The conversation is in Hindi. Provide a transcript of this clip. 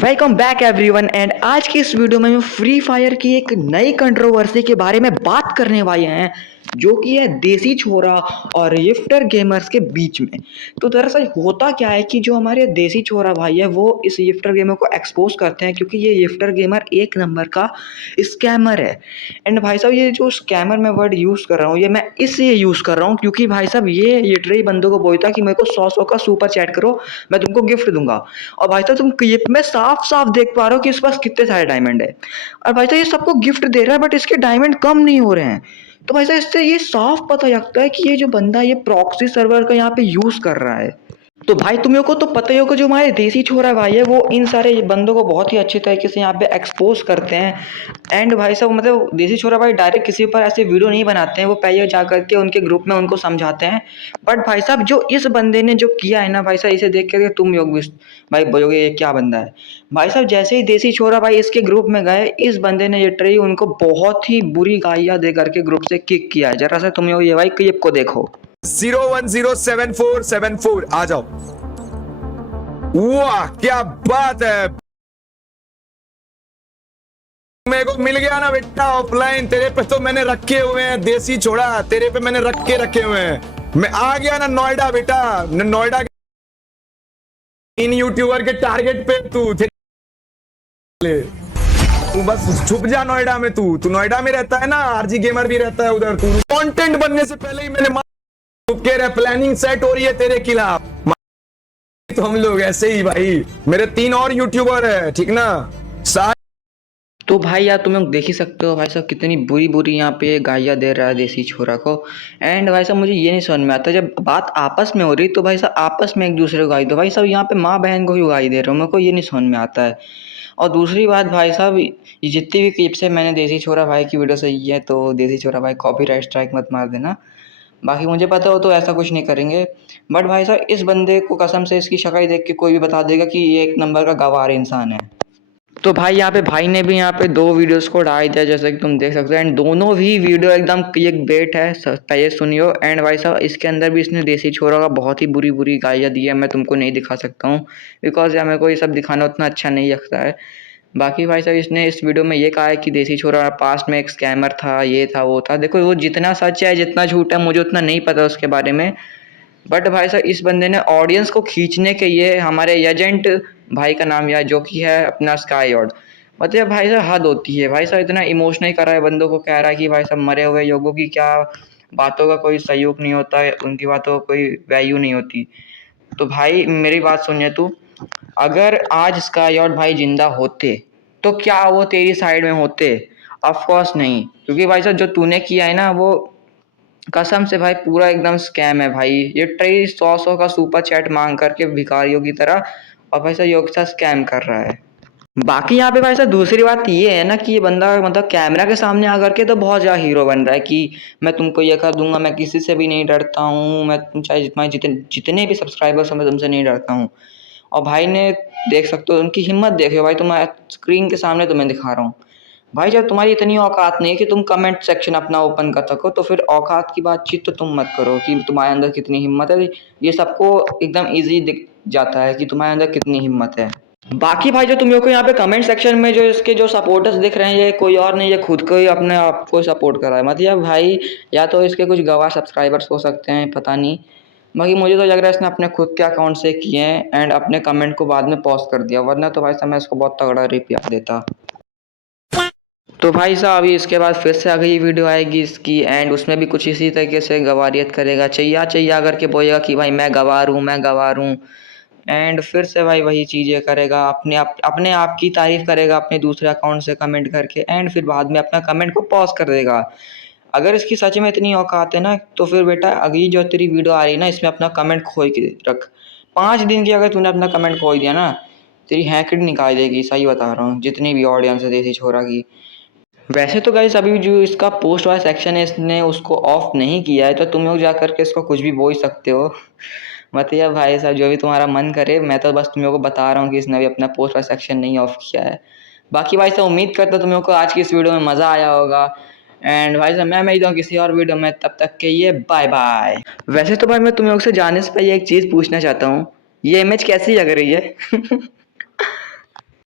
वेलकम बैक एवरीवन एंड आज की इस वीडियो में हम फ्री फायर की एक नई कंट्रोवर्सी के बारे में बात करने वाले हैं जो कि है देसी छोरा और यिफ्टर गेमर्स के बीच में। तो दरअसल होता क्या है कि जो हमारे देसी छोरा भाई है वो इस यिफ्टर गेमर को एक्सपोज करते हैं क्योंकि ये यिफ्टर गेमर एक नंबर का स्कैमर है। एंड भाई साहब ये जो स्कैमर मैं वर्ड यूज़ कर रहा हूँ ये मैं इसलिए यूज़ कर रहा हूँ क्योंकि भाई साहब ये लिटरली बंदों को बोलता कि मेरे को 100 का सुपर चैट करो, मैं तुमको गिफ्ट दूंगा। और भाई साहब तुम क्लिप में साफ साफ देख पा रहे हो कि इसके पास कितने सारे डायमंड है और भाई साहब ये सबको गिफ्ट दे रहा है बट इसके डायमंड कम नहीं हो रहे हैं। तो भाई साहब इससे ये साफ पता लगता है कि ये जो बंदा ये प्रॉक्सी सर्वर का यहाँ पे यूज कर रहा है। तो भाई तुम लोग को तो पता ही होगा जो हमारे देसी छोरा भाई है वो इन सारे बंदों को बहुत ही अच्छे तरीके से यहाँ पे एक्सपोज करते हैं। एंड भाई साहब मतलब देसी छोरा भाई डायरेक्ट किसी पर ऐसे वीडियो नहीं बनाते हैं, वो पहले जा करके उनके ग्रुप में उनको समझाते हैं। बट भाई साहब जो इस बंदे ने जो किया है ना भाई साहब, इसे देख करके तुम लोग भी भाई बोलोगे ये क्या बंदा है। भाई साहब जैसे ही देसी छोरा भाई इसके ग्रुप में गए इस बंदे ने लिटरली उनको बहुत ही बुरी गालियाँ दे करके ग्रुप से किक किया है। जरा सा तुम लोग ये भाई क्लिप को देखो। 01074744 आ जाओ। वाह क्या बात है, मेरे को मिल गया ना बेटा ऑफलाइन। तेरे पे तो मैंने रखे हुए हैं देसी छोड़ा, तेरे पे मैंने रखे हुए हैं। मैं आ गया ना नोएडा बेटा, नोएडा इन यूट्यूबर के टारगेट पे तू बस छुप जा नोएडा में। तू नोएडा में रहता है ना, आरजी गेमर भी रहता है उधर। तू कंटेंट बनने से पहले ही मैंने कह रहा प्लानिंग सेट हो रही है तेरे खिलाफ। तो हम लोग ऐसे ही भाई, मेरे 3 और यूट्यूबर है ठीक ना। तो भाई यार तुम लोग देख ही सकते हो भाई साहब कितनी बुरी बुरी यहाँ पे गालियाँ दे रहा है देसी छोरा को। एंड भाई साहब मुझे ये नहीं समझ में आता जब बात आपस में हो रही तो भाई साहब आपस में एक दूसरे को गाली दो। भाई साहब यहाँ पे माँ बहन को क्यों गाली दे रहे हो, मेरे को ये नहीं समझ में आता है। और दूसरी बात भाई साहब ये जितनी भी क्लिप्स है मैंने देसी छोरा भाई की वीडियो से की है तो देसी छोरा भाई कॉपीराइट स्ट्राइक मत मार देना। बाकी मुझे पता हो तो ऐसा कुछ नहीं करेंगे। बट भाई साहब इस बंदे को कसम से इसकी शक्ल देख के कोई भी बता देगा कि ये एक नंबर का गवार इंसान है। तो भाई यहाँ पे भाई ने भी यहाँ पे 2 वीडियोस को डाल दिया जैसे कि तुम देख सकते हो। एंड दोनों ही वीडियो एकदम क्लिक बेट है, पहले सुनियो। एंड भाई साहब इसके अंदर भी इसने देसी छोरा का बहुत ही बुरी बुरी गालियाँ दी है, मैं तुमको नहीं दिखा सकता हूँ बिकॉज यार मेरे को ये सब दिखाना उतना अच्छा नहीं लगता है। बाकी भाई साहब इसने इस वीडियो में ये कहा है कि देसी छोरा पास्ट में एक स्कैमर था, ये था वो था। देखो वो जितना सच है जितना झूठ है मुझे उतना नहीं पता उसके बारे में। बट भाई साहब इस बंदे ने ऑडियंस को खींचने के लिए हमारे एजेंट भाई का नाम यार जो कि है अपना स्काई ऑड, मतलब भाई साहब हद होती है। भाई साहब इतना इमोशनल कर रहा है बंदों को, कह रहा है कि भाई साहब मरे हुए लोगों की क्या बातों का कोई सहयोग नहीं होता है, उनकी बातों का कोई वैल्यू नहीं होती। तो भाई मेरी बात सुनिए तू, अगर आज स्काई ऑड भाई जिंदा होते तो क्या वो तेरी साइड में होते? ऑफ कोर्स नहीं, क्योंकि भाई साहब जो तूने किया है ना वो कसम से भाई पूरा एकदम स्कैम है भाई। ये ट्रेई 100 का सुपर चैट मांग करके भिखारियों की तरह और भाई साहब योग के साथ स्कैम कर रहा है। बाकी यहाँ पे भाई साहब दूसरी बात ये है ना कि ये बंदा मतलब कैमरा के सामने आकर के तो बहुत ज़्यादा हीरो बन रहा है कि मैं तुमको ये कर दूंगा, मैं किसी से भी नहीं डरता हूँ, मैं तुम चाहे जितने भी सब्सक्राइबर्स हो मैं तुमसे नहीं डरता हूँ। और भाई ने देख सकते हो उनकी हिम्मत देखो भाई, तुम्हारे स्क्रीन के सामने तुम्हें दिखा रहा हूँ। भाई जब तुम्हारी इतनी औकात नहीं है कि तुम कमेंट सेक्शन अपना ओपन कर सको तो फिर औकात की बातचीत तो तुम मत करो कि तुम्हारे अंदर कितनी हिम्मत है। ये सबको एकदम इजी दिख जाता है कि तुम्हारे अंदर कितनी हिम्मत है। बाकी भाई जो तुम लोग को यहाँ पे कमेंट सेक्शन में जो इसके जो सपोर्टर्स दिख रहे हैं ये कोई और नहीं, ये खुद को ही अपने आप को सपोर्ट कर रहा है। मतलब भाई या तो इसके कुछ गवाह सब्सक्राइबर्स हो सकते हैं, पता नहीं। बाकी मुझे तो लग रहा है इसने अपने खुद के अकाउंट से किए हैं एंड अपने कमेंट को बाद में पॉज कर दिया, वरना तो भाई साहब मैं इसको बहुत तगड़ा रिप्लाई देता। तो भाई साहब अभी इसके बाद फिर से अगली वीडियो आएगी इसकी एंड उसमें भी कुछ इसी तरीके से गवारियत करेगा, चाहिए करके बोलेगा कि भाई मैं गवार हूँ मैं गवार हूँ। एंड फिर से भाई वही चीज़ें करेगा, अपने आप की तारीफ करेगा अपने दूसरे अकाउंट से कमेंट करके एंड फिर बाद में अपना कमेंट को पॉज कर देगा। अगर इसकी सच में इतनी औकात है ना तो फिर बेटा अगली जो तेरी वीडियो आ रही है ना इसमें अपना कमेंट खोल के रख। 5 दिन की अगर तूने अपना कमेंट खोल दिया ना तेरी हैकड़ निकाल देगी, सही बता रहा हूँ, जितनी भी ऑडियंस है देसी छोरा की। वैसे तो गाइस अभी जो इसका पोस्ट वाला सेक्शन है इसने उसको ऑफ नहीं किया है तो तुम लोग जा करके इसको कुछ भी बोल सकते हो। मतलब भाई साहब जो भी तुम्हारा मन करे, मैं तो बस तुम लोगों को बता रहा हूँ कि इसने अभी अपना पोस्ट वाला सेक्शन नहीं ऑफ किया है। बाकी भाई साहब उम्मीद करता हूँ तुम लोग को आज की इस वीडियो में मज़ा आया होगा। एंड भाई साहब मैं मिलता हूँ किसी और वीडियो में, तब तक के लिए बाय बाय। वैसे तो भाई मैं तुम लोग से जाने से पहले एक चीज़ पूछना चाहता हूँ, ये इमेज कैसी लग रही है?